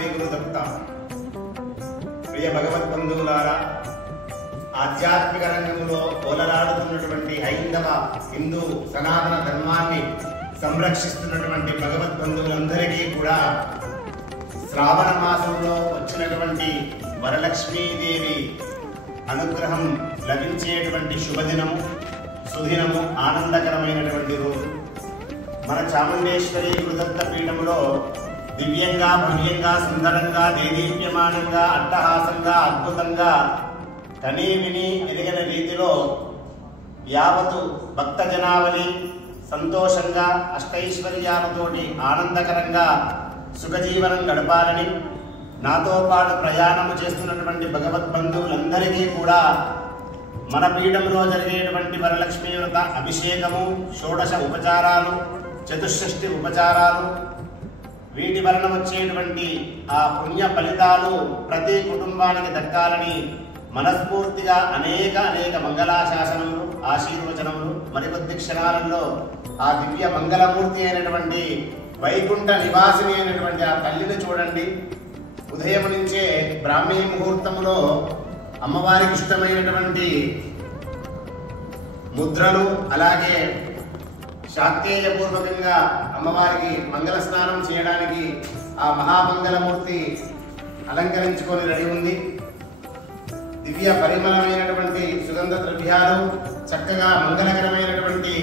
శ్రీ గురుదత్త. ప్రియ భగవద్బంధువులారా, ఆధ్యాత్మిక రంగంలో పోలలాడుతున్నటువంటి హైందవ హిందూ సనాతన ధర్మాన్ని సంరక్షిస్తున్నటువంటి భగవద్బంధువులందరికీ కూడా శ్రావణ మాసంలో వచ్చినటువంటి వరలక్ష్మీదేవి అనుగ్రహం లభించేటువంటి శుభదినము, సుదినము, ఆనందకరమైనటువంటి రోజు. మన చాముండేశ్వరి గురుదత్త పీఠంలో దివ్యంగా, భవ్యంగా, సుందరంగా, దేదీప్యమానంగా, అట్టహాసంగా, అద్భుతంగా, కనీ విని ఎదిగిన రీతిలో యావతు భక్త జనావళి సంతోషంగా అష్టైశ్వర్యాలతోటి ఆనందకరంగా సుఖజీవనం గడపాలని నాతో పాటు ప్రయాణము చేస్తున్నటువంటి భగవద్బంధువులందరికీ కూడా మన పీఠంలో జరిగేటువంటి వరలక్ష్మీ వ్రత అభిషేకము, షోడశ ఉపచారాలు, చతుషష్ఠి ఉపచారాలు, వీటి వలన వచ్చేటువంటి ఆ పుణ్య ఫలితాలు ప్రతి కుటుంబానికి దక్కాలని మనస్ఫూర్తిగా అనేక మంగళాశాసనములు, ఆశీర్వచనములు, మరికొద్ది క్షణాలలో ఆ దివ్య మంగళమూర్తి అయినటువంటి వైకుంఠ నివాసిని అయినటువంటి ఆ తల్లిని చూడండి. ఉదయం నుంచే బ్రాహ్మీ ముహూర్తములో అమ్మవారికి ఇష్టమైనటువంటి ముద్రలు, అలాగే శాక్తేయపూర్వకంగా అమ్మవారికి మంగళ స్నానం చేయడానికి ఆ మహామంగళమూర్తి అలంకరించుకొని రెడీ ఉంది. దివ్య పరిమళమైనటువంటి సుగంధ ద్రవ్యాలు, చక్కగా మంగళకరమైనటువంటి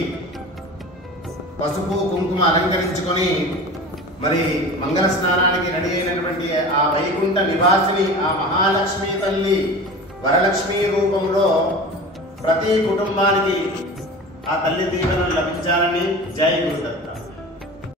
పసుపు కుంకుమ అలంకరించుకొని మరి మంగళ స్నానానికి రెడీ అయినటువంటి ఆ వైకుంఠ నివాసిని ఆ మహాలక్ష్మి తల్లి వరలక్ష్మి రూపంలో ప్రతి కుటుంబానికి ఆ తల్లి దీవెనలు లభించాలని జై గురుదత్త.